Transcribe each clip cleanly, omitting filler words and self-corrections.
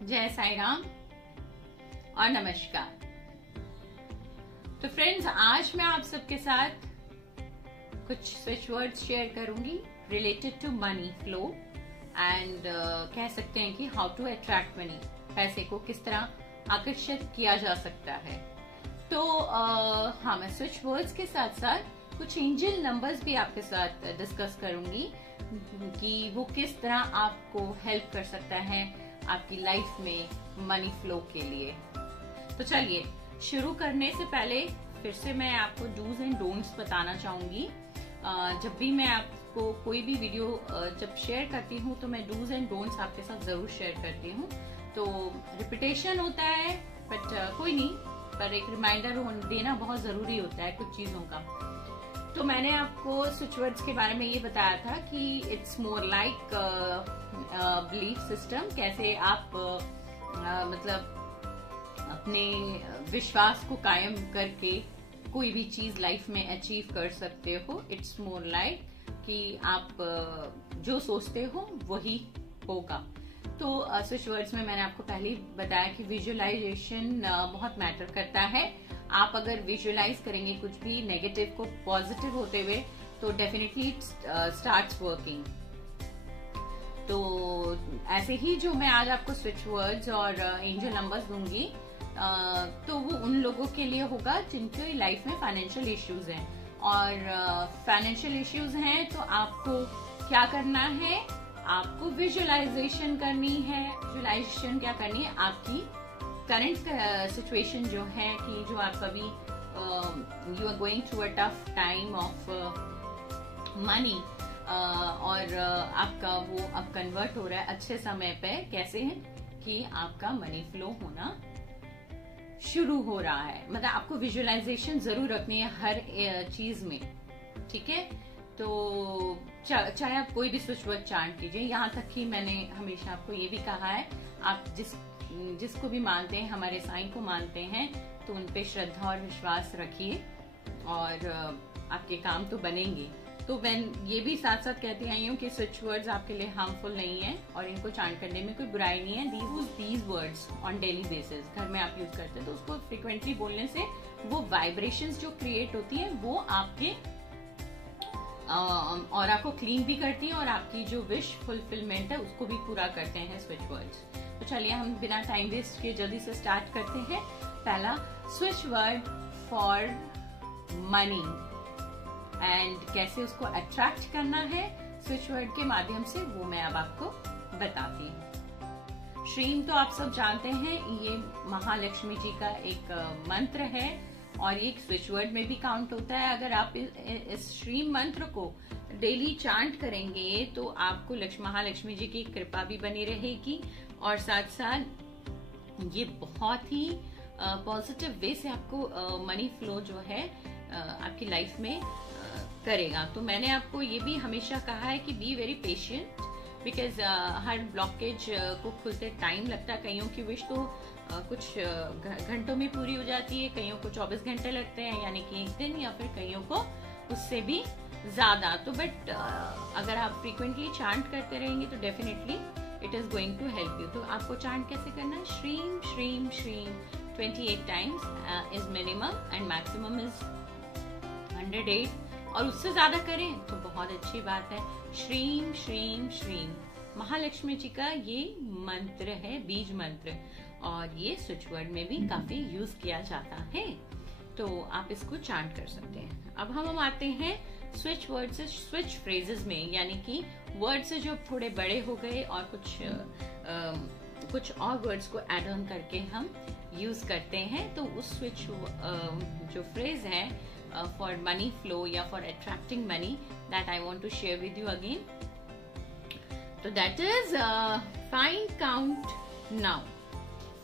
जय साई राम और नमस्कार। तो फ्रेंड्स, आज मैं आप सबके साथ कुछ स्विच वर्ड्स शेयर करूंगी related to money flow and कह सकते हैं कि हाउ टू अट्रैक्ट मनी, पैसे को किस तरह आकर्षित किया जा सकता है। तो हाँ, मैं स्विच वर्ड्स के साथ साथ कुछ एंजल नंबर्स भी आपके साथ डिस्कस करूंगी कि वो किस तरह आपको हेल्प कर सकता है आपकी लाइफ में मनी फ्लो के लिए। तो चलिए, शुरू करने से पहले फिर से मैं आपको डूज एंड डोंट्स बताना चाहूंगी। जब भी मैं आपको कोई भी वीडियो जब शेयर करती हूँ तो मैं डूज एंड डोंट्स आपके साथ जरूर शेयर करती हूँ। तो रिपीटेशन होता है बट कोई नहीं, पर एक रिमाइंडर देना बहुत जरूरी होता है कुछ चीजों का। तो मैंने आपको स्विच वर्ड्स के बारे में ये बताया था कि it's more like belief system, कैसे आप मतलब अपने विश्वास को कायम करके कोई भी चीज लाइफ में अचीव कर सकते हो। इट्स मोर लाइक कि आप जो सोचते हो वही होगा। तो स्विच वर्ड्स में मैंने आपको पहले ही बताया कि विजुअलाइजेशन बहुत मैटर करता है। आप अगर विजुअलाइज करेंगे कुछ भी नेगेटिव को पॉजिटिव होते हुए तो डेफिनेटली इट स्टार्ट्स वर्किंग। तो ऐसे ही जो मैं आज आपको स्विच वर्ड्स और एंजल नंबर्स दूंगी तो वो उन लोगों के लिए होगा जिनके लाइफ में फाइनेंशियल इश्यूज हैं। और फाइनेंशियल इश्यूज हैं तो आपको क्या करना है, आपको विजुअलाइजेशन करनी है। विजुअलाइजेशन क्या करनी है, आपकी करंट सिचुएशन जो है कि जो आप अभी you are going through a tough time of money और आपका वो अब कन्वर्ट हो रहा है अच्छे समय पे, कैसे है कि आपका मनी फ्लो होना शुरू हो रहा है। मतलब आपको विजुअलाइजेशन जरूर रखनी है हर चीज में, ठीक है। तो चाहे आप कोई भी स्विच वर्ड चांट कीजिए, यहाँ तक कि मैंने हमेशा आपको ये भी कहा है, आप जिसको भी मानते हैं, हमारे साईं को मानते हैं, तो उन पे श्रद्धा और विश्वास रखिए और आपके काम तो बनेंगे। तो मैं ये भी साथ साथ कहती आई हूँ कि स्विच वर्ड्स आपके लिए हार्मफुल नहीं है और इनको चांट करने में कोई बुराई नहीं है। These words on daily basis घर में आप यूज करते हैं तो उसको फ्रिक्वेंटली बोलने से वो वाइब्रेशंस जो क्रिएट होती है वो आपके ऑरा को क्लीन भी करती है और आपकी जो विश फुलफिलमेंट है उसको भी पूरा करते हैं स्विच वर्ड्स। तो चलिए, हम बिना टाइम वेस्ट किए जल्दी से स्टार्ट करते हैं। पहला switch word for money and कैसे उसको अट्रैक्ट करना है स्विच वर्ड के माध्यम से, वो मैं अब आपको बताती हूँ। श्रीम तो आप सब जानते हैं, ये महालक्ष्मी जी का एक मंत्र है और ये एक स्विच वर्ड में भी काउंट होता है। अगर आप इस श्रीम मंत्र को डेली चांट करेंगे तो आपको महालक्ष्मी जी की कृपा भी बनी रहेगी और साथ साथ ये बहुत ही पॉजिटिव वे से आपको मनी फ्लो जो है आपकी लाइफ में करेगा। तो मैंने आपको ये भी हमेशा कहा है कि be very patient, because her blockage को खुलते टाइम लगता है। कईयों की विश तो कुछ घंटों में पूरी हो जाती है, कईयों को 24 घंटे लगते हैं, यानी कि एक दिन, या फिर कईयों को उससे भी ज्यादा। तो बट अगर आप फ्रीक्वेंटली चांट करते रहेंगे तो definitely it is going to help you. तो आपको चांट कैसे करना है, श्रीम श्रीम श्रीम 28 times is minimum and maximum is 108, और उससे ज्यादा करें तो बहुत अच्छी बात है। श्रीम श्रीम श्रीम महालक्ष्मी जी का ये मंत्र है, बीज मंत्र, और ये स्विच वर्ड में भी काफी यूज किया जाता है। तो आप इसको चांट कर सकते हैं। अब हम आते हैं स्विच वर्ड से स्विच फ्रेजेस में, यानी कि वर्ड से जो थोड़े बड़े हो गए और कुछ और वर्ड्स को एड ऑन करके हम यूज करते हैं। तो उस स्विच जो फ्रेज है फॉर मनी फ्लो या for attracting money, that I want to share with you again. तो that is find count now.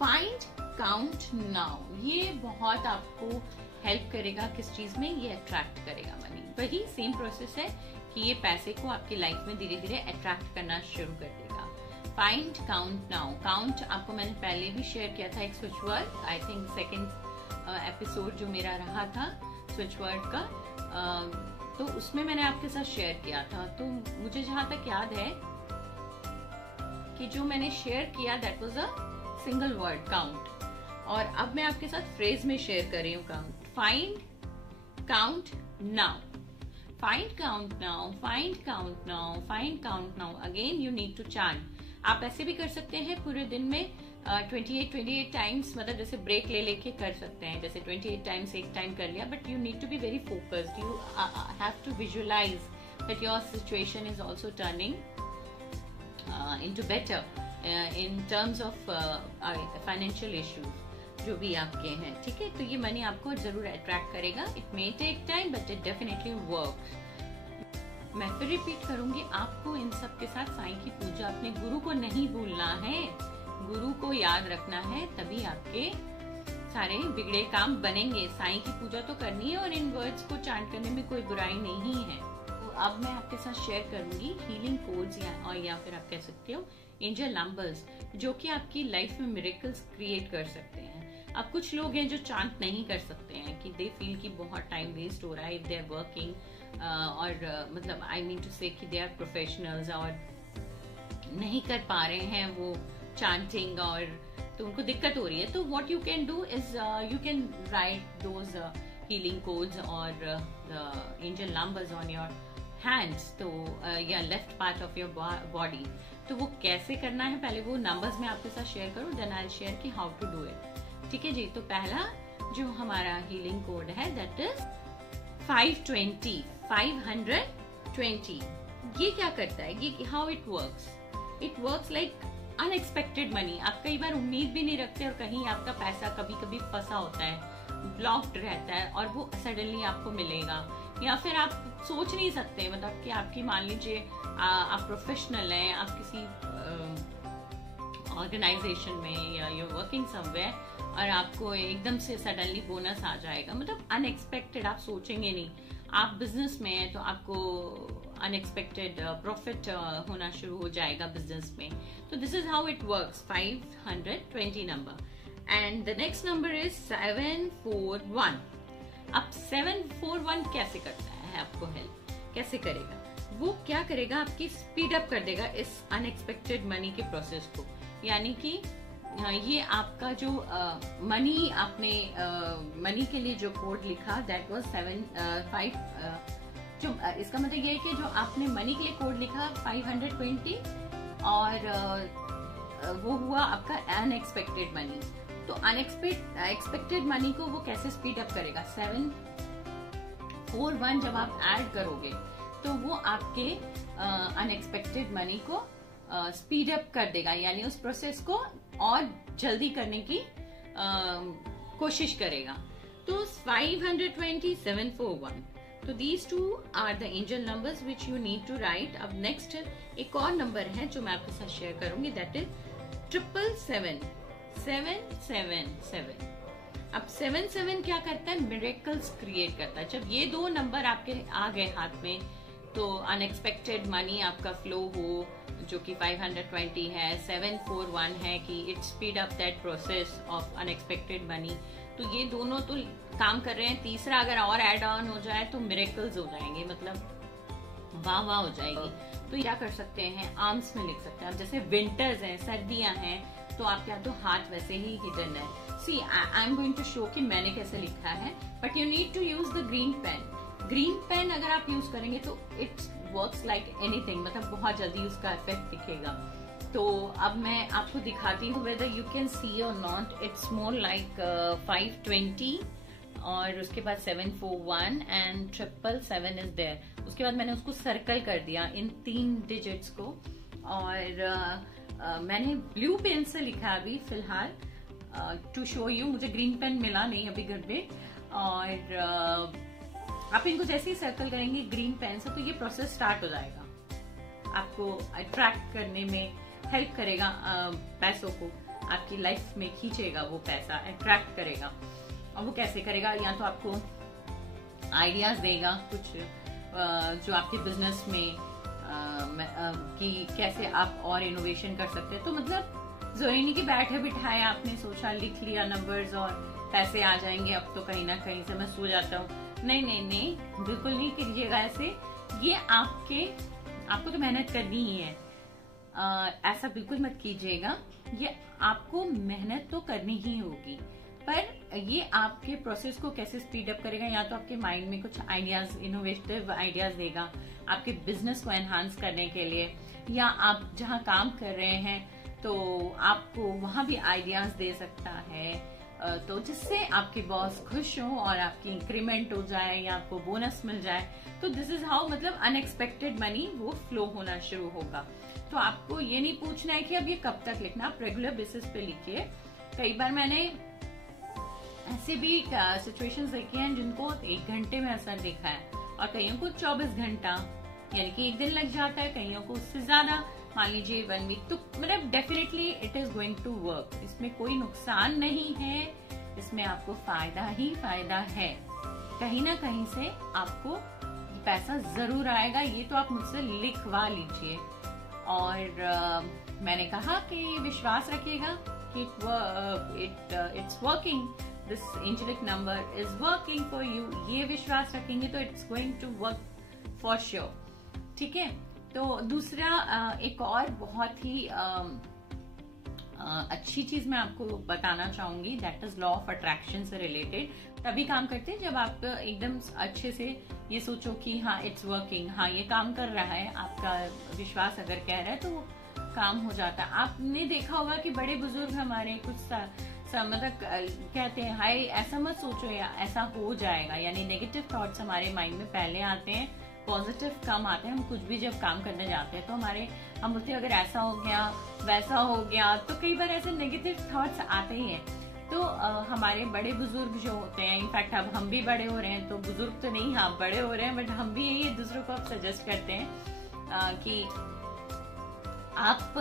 Find count now ये बहुत आपको हेल्प करेगा। किस चीज में? ये अट्रैक्ट करेगा मनी। वही सेम प्रोसेस है कि ये पैसे को आपकी लाइफ में धीरे धीरे अट्रैक्ट करना शुरू कर देगा। Find count now. काउंट आपको मैंने पहले भी शेयर किया था, एक switch word, I think second episode जो मेरा रहा था स्विच वर्ड का, तो उसमें मैंने आपके साथ शेयर किया था। तो मुझे जहां तक याद है कि जो मैंने शेयर किया that was a single word count. और अब मैं आपके साथ फ्रेज में शेयर कर रही हूँ count. Find count now, find count now, find count now, find count now. Again you need to chant. आप ऐसे भी कर सकते हैं पूरे दिन में 28 टाइम्स, मतलब जैसे ब्रेक ले लेके कर सकते हैं, जैसे 28 टाइम्स एक टाइम कर लिया, but you need to be very focused. You have to visualise that your situation is also turning into better in terms of financial issues जो भी आपके हैं, ठीक है. तो ये मनी आपको जरूर अट्रैक्ट करेगा. It may take time but it definitely work. मैं फिर रिपीट करूंगी, आपको इन सब के साथ साईं की पूजा, अपने गुरु को नहीं भूलना है, गुरु को याद रखना है, तभी आपके सारे बिगड़े काम बनेंगे. साईं की पूजा तो करनी है और इन वर्ड्स को चांट करने में कोई बुराई नहीं है. तो अब मैं आपके साथ शेयर करूंगी हीलिंग कोड्स या फिर आप कह सकते हो एंजल नंबर्स, जो कि आपकी लाइफ में मिरेकल्स क्रिएट कर सकते हैं. अब कुछ लोग हैं जो चांट नहीं कर सकते हैं कि दे फील कि बहुत टाइम वेस्ट हो रहा है इफ दे आर वर्किंग, और मतलब आई मीन टू से कि दे आर प्रोफेशनल्स और नहीं कर पा रहे हैं वो चांटिंग, और तो उनको दिक्कत हो रही है. तो what you can do is you can write those healing codes और angel numbers on your hands, तो या left part of your body. तो वो कैसे करना है, पहले वो नंबर्स मैं आपके साथ शेयर करूं, देन आई विल शेयर कि हाउ टू डू इट. ठीक है जी. तो पहला जो हमारा हीलिंग कोड है दैट इज 520. 520 ये क्या करता है, ये how it works like unexpected money. आप कई बार उम्मीद भी नहीं रखते और कहीं आपका पैसा कभी कभी फंसा होता है, ब्लॉक्ड रहता है, और वो सडनली आपको मिलेगा. या फिर आप सोच नहीं सकते, मतलब कि आपकी मान लीजिए आप प्रोफेशनल हैं, आप किसी ऑर्गेनाइजेशन में या यू वर्किंग समवेयर, और आपको एकदम से सडनली बोनस आ जाएगा, मतलब अनएक्सपेक्टेड, आप सोचेंगे नहीं. आप बिजनेस में हैं तो आपको अनएक्सपेक्टेड प्रॉफिट होना शुरू हो जाएगा बिजनेस में. तो this is how it works. 520 number. And the next number is 741. अब 741 कैसे करता है, आपको हेल्प कैसे करेगा, वो क्या करेगा, आपकी स्पीड अप कर देगा इस अनएक्सपेक्टेड मनी के प्रोसेस को. यानी कि ये आपका जो मनी, आपने मनी के लिए जो कोड लिखा दैट वाज 75, जो इसका मतलब ये है कि जो आपने मनी के लिए कोड लिखा 520 और वो हुआ आपका अनएक्सपेक्टेड मनी. तो अनएक्सपेक्टेड मनी को वो कैसे स्पीड अप करेगा, 741 जब आप ऐड करोगे तो वो आपके अनएक्सपेक्टेड मनी को स्पीड अप कर देगा, यानी उस प्रोसेस को और जल्दी करने की कोशिश करेगा. तो 520, 741. तो these two are the angel numbers which you need to write. अब नेक्स्ट एक और नंबर है जो मैं आपके साथ शेयर करूंगी, दैट इज 777. 777. अब 77 क्या करता है, मिरेकल्स क्रिएट करता है. जब ये दो नंबर आपके आ गए हाथ में, तो अनएक्सपेक्टेड मनी आपका फ्लो हो, जो कि 520 है, 741 है कि it speed up that process of unexpected money. तो ये दोनों तो काम कर रहे हैं. तीसरा अगर और एड ऑन हो जाए तो मिरेकल्स हो जाएंगे, मतलब वाह वाह हो जाएगी. तो क्या कर सकते हैं, आर्म्स में लिख सकते हैं. अब जैसे विंटर्स हैं, सर्दियां हैं, तो आपके यहाँ तो हाथ वैसे ही हिडन है. See I am going to show कि मैंने कैसे लिखा है, but you need to use the green pen. Green pen अगर आप यूज करेंगे तो इट्स वर्क्स लाइक एनीथिंग, मतलब बहुत जल्दी उसका इफेक्ट दिखेगा. तो अब मैं आपको दिखाती हूँ वेदर यू कैन सी और नॉट. इट्स मोर लाइक 520 और उसके बाद 741 एंड 777 इज देयर. उसके बाद मैंने उसको सर्कल कर दिया इन 3 डिजिट्स को, और मैंने ब्लू पेन से लिखा अभी फिलहाल टू शो यू. मुझे ग्रीन पेन मिला नहीं अभी घर में. और आप इनको जैसे ही सर्कल करेंगे ग्रीन पेन से, तो ये प्रोसेस स्टार्ट हो जाएगा. आपको अट्रैक्ट करने में हेल्प करेगा, पैसों को आपकी लाइफ में खींचेगा, वो पैसा अट्रैक्ट करेगा. और वो कैसे करेगा, या तो आपको आइडियाज देगा कुछ जो आपके बिजनेस में कि कैसे आप और इनोवेशन कर सकते हैं. तो मतलब जरूरी नहीं कि बैठे बिठाए आपने सोचा, लिख लिया नंबर्स और पैसे आ जाएंगे, अब तो कहीं ना कहीं से मैं सो जाता हूँ. नहीं नहीं नहीं, बिल्कुल नहीं कीजिएगा ऐसे. ये आपको तो मेहनत करनी ही है. ऐसा बिल्कुल मत कीजिएगा। ये आपको मेहनत तो करनी ही होगी, पर ये आपके प्रोसेस को कैसे स्पीड अप करेगा, या तो आपके माइंड में कुछ आइडियाज, इनोवेटिव आइडियाज देगा आपके बिजनेस को एनहांस करने के लिए, या आप जहाँ काम कर रहे हैं तो आपको वहां भी आइडियाज दे सकता है, तो जिससे आपके बॉस खुश हो और आपकी इंक्रीमेंट हो जाए या आपको बोनस मिल जाए। तो दिस इज हाउ, मतलब अनएक्सपेक्टेड मनी वो फ्लो होना शुरू होगा। तो आपको ये नहीं पूछना है कि अब ये कब तक लिखना, आप रेगुलर बेसिस पे लिखिए। कई बार मैंने ऐसे भी सिचुएशंस देखी हैं जिनको 1 घंटे में असर देखा है, और कईयों को 24 घंटा यानी कि 1 दिन लग जाता है, कईयों को उससे ज्यादा, मान लीजिए 1 वीक। तो मतलब definitely it is going to work, इसमें कोई नुकसान नहीं है, इसमें आपको फायदा ही फायदा है। कहीं ना कहीं से आपको पैसा जरूर आएगा, ये तो आप मुझसे लिखवा लीजिए। और मैंने कहा कि विश्वास रखिएगा कि it's working, this angelic number is working for you. ये विश्वास रखेंगे तो it's going to work for sure, ठीक है। तो दूसरा एक और बहुत ही अच्छी चीज मैं आपको बताना चाहूंगी, that is law of attraction से रिलेटेड। तभी काम करते हैं जब आप एकदम अच्छे से ये सोचो कि हाँ इट्स वर्किंग, हाँ ये काम कर रहा है, आपका विश्वास अगर कह रहा है तो काम हो जाता है। आपने देखा होगा कि बड़े बुजुर्ग हमारे कुछ मतलब कहते हैं हाय ऐसा मत सोचो या ऐसा हो जाएगा, यानी नेगेटिव थॉट्स हमारे माइंड में पहले आते हैं, पॉजिटिव कम आते हैं। हम कुछ भी जब काम करने जाते हैं तो हम बोलते हैं अगर ऐसा हो गया वैसा हो गया, तो कई बार ऐसे नेगेटिव थॉट्स आते ही हैं। तो हमारे बड़े बुजुर्ग जो होते हैं, इनफैक्ट अब हम भी बड़े हो रहे हैं, तो बुजुर्ग तो नहीं, हाँ बड़े हो रहे हैं, बट हम भी यही दूसरों को अब सजेस्ट करते हैं कि आप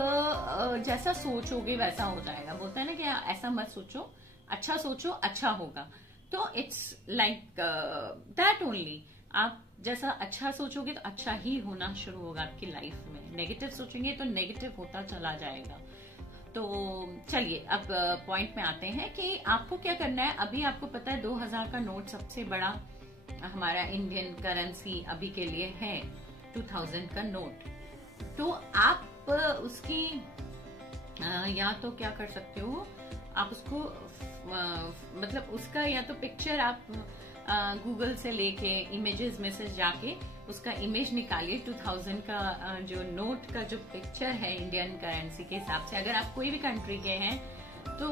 जैसा सोचोगे वैसा हो जाएगा। बोलता है ना कि ऐसा मत सोचो, अच्छा सोचो, अच्छा होगा। तो इट्स लाइक दैट ओनली, आप जैसा अच्छा सोचोगे तो अच्छा ही होना शुरू होगा आपकी लाइफ में, नेगेटिव सोचेंगे तो नेगेटिव होता चला जाएगा। तो चलिए अब पॉइंट में आते हैं कि आपको क्या करना है। अभी आपको पता है 2000 का नोट सबसे बड़ा हमारा इंडियन करेंसी अभी के लिए है, 2000 का नोट। तो आप उसकी या तो क्या कर सकते हो, आप उसको मतलब उसका या तो पिक्चर आप गूगल से लेके इमेजेस में से जाके उसका इमेज निकालिए। 2000 का जो नोट का जो पिक्चर है इंडियन करेंसी के हिसाब से, अगर आप कोई भी कंट्री के हैं तो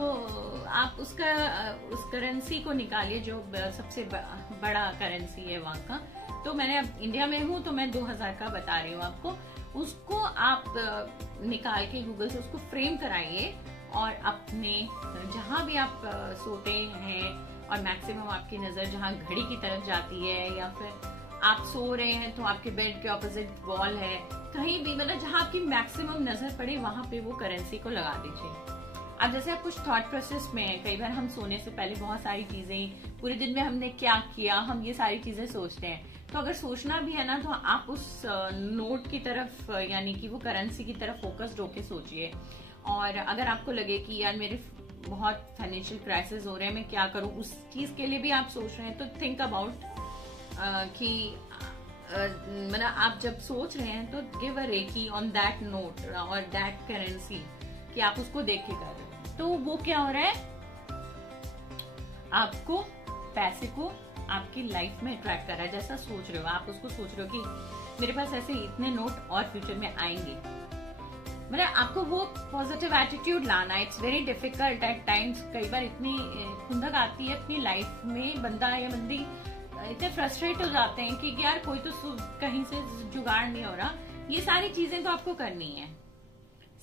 आप उस करेंसी को निकालिए जो सबसे बड़ा करेंसी है वहां का। तो मैंने अब इंडिया में हूं तो मैं 2000 का बता रही हूँ आपको। उसको आप निकाल के गूगल से उसको फ्रेम कराइए, और अपने जहां भी आप सोते हैं, और मैक्सिमम आपकी नजर जहां घड़ी की तरफ जाती है, या फिर आप सो रहे हैं तो आपके बेड के ऑपोजिट वॉल है, कहीं भी मतलब जहां आपकी मैक्सिमम नजर पड़े वहां पे वो करेंसी को लगा दीजिए। अब जैसे आप कुछ थॉट प्रोसेस में है, कई बार हम सोने से पहले बहुत सारी चीजें, पूरे दिन में हमने क्या किया, हम ये सारी चीजें सोचते हैं। तो अगर सोचना भी है ना, तो आप उस नोट की तरफ यानी कि वो करेंसी की तरफ फोकस्ड होके सोचिए। और अगर आपको लगे कि यार मेरे बहुत फाइनेंशियल क्राइसिस हो रहे हैं, मैं क्या करूं, उस चीज के लिए भी आप सोच रहे हैं, तो थिंक अबाउट कि मतलब आप जब सोच रहे हैं तो give a recce on that note और दैट करेंसी, कि आप उसको देख के कर रहे हो। तो वो क्या हो रहा है, आपको पैसे को आपकी लाइफ में अट्रैक्ट कर रहा है। जैसा सोच रहे हो आप उसको सोच रहे हो कि मेरे पास ऐसे इतने नोट और फ्यूचर में आएंगे, मतलब आपको वो पॉजिटिव एटीट्यूड लाना। It's very difficult at times, कई बार इतनी खुंदक आती है अपनी लाइफ में, बंदा या बंदी इतने फ्रस्ट्रेट हो जाते हैं कि यार कोई तो कहीं से जुगाड़ नहीं हो रहा। ये सारी चीजें तो आपको करनी है,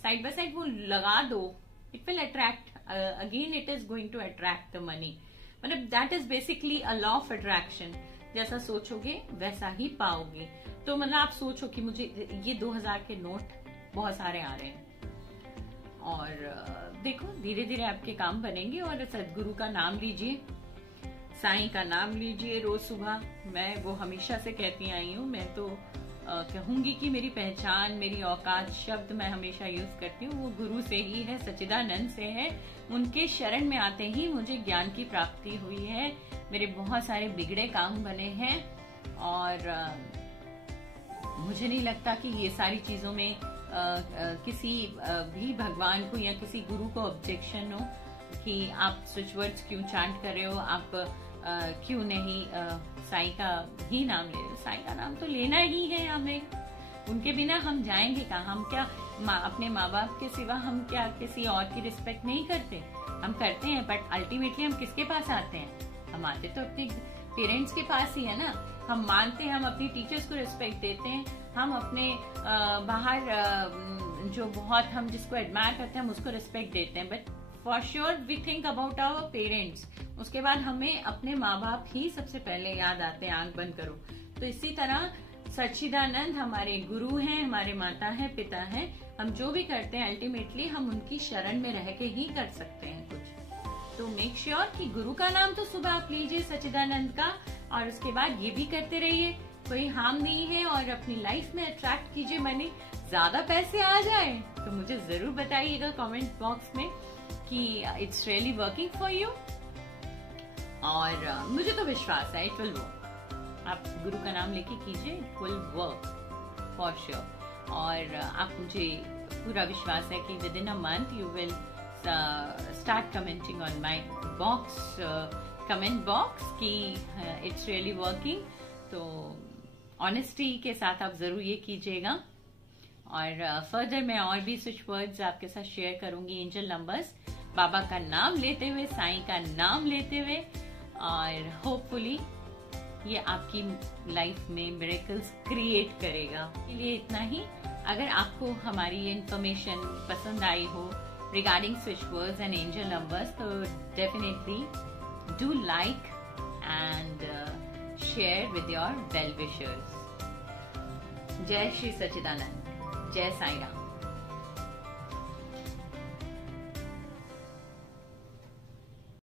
साइड बाय साइड वो लगा दो, it will attract again, it is going to attract the money. मतलब that is basically a law of attraction, जैसा सोचोगे वैसा ही पाओगे। तो मतलब आप सोचो कि मुझे ये 2000 के नोट बहुत सारे आ रहे हैं, और देखो धीरे धीरे आपके काम बनेंगे। और सदगुरु का नाम लीजिए, साईं का नाम लीजिए रोज सुबह। मैं वो हमेशा से कहती आई हूँ, मैं तो कहूंगी कि मेरी पहचान, मेरी औकात शब्द मैं हमेशा यूज करती हूँ वो गुरु से ही है, सच्चिदानंद से है। उनके शरण में आते ही मुझे ज्ञान की प्राप्ति हुई है, मेरे बहुत सारे बिगड़े काम बने हैं, और मुझे नहीं लगता कि ये सारी चीजों में किसी भी भगवान को या किसी गुरु को ऑब्जेक्शन हो कि आप स्विच वर्ड्स क्यों चांट कर रहे हो, आप क्यों नहीं साईं का ही नाम ले रहे हो। साईं का नाम तो लेना ही है हमें, उनके बिना हम जाएंगे कहाँ। हम क्या अपने माँ बाप के सिवा हम क्या किसी और की रिस्पेक्ट नहीं करते? हम करते हैं, बट अल्टीमेटली हम किसके पास आते हैं? हम आते तो अपने पेरेंट्स के पास ही है ना। हम मानते हैं, हम अपनी टीचर्स को रिस्पेक्ट देते हैं, हम अपने बाहर जो बहुत हम जिसको एडमायर करते हैं हम उसको रिस्पेक्ट देते हैं, but for sure we think about our parents. उसके बाद हमें अपने माँ बाप ही सबसे पहले याद आते हैं, आंख बंद करो। तो इसी तरह सच्चिदानंद हमारे गुरु हैं, हमारे माता हैं, पिता हैं। हम जो भी करते हैं अल्टीमेटली हम उनकी शरण में रह के ही कर सकते हैं कुछ। तो मेक श्योर कि गुरु का नाम तो सुबह आप लीजिए सच्चिदानंद का, और उसके बाद ये भी करते रहिए, कोई हार्म नहीं है। और अपनी लाइफ में अट्रैक्ट कीजिए मनी, ज्यादा पैसे आ जाए तो मुझे जरूर बताइएगा कमेंट बॉक्स में कि it's really working for you. और मुझे तो विश्वास है इट विल वर्क। आप गुरु का नाम लेके कीजिए, it will work for sure. और आप मुझे पूरा विश्वास है कि with in a month you will start commenting on my box, comment box कि इट्स रियली वर्किंग। तो ऑनेस्टी के साथ आप जरूर ये कीजिएगा। और फर्दर मैं और भी स्विच वर्ड्स आपके साथ शेयर करूंगी, एंजल नंबर्स, बाबा का नाम लेते हुए, साईं का नाम लेते हुए, और होपफुली ये आपकी लाइफ में मिरेकल्स क्रिएट करेगा। इसलिए इतना ही। अगर आपको हमारी ये इन्फॉर्मेशन पसंद आई हो regarding switch words and angel numbers, तो definitely do like and share with your well wishers. जय श्री सच्चिदानंद, जय साईं राम।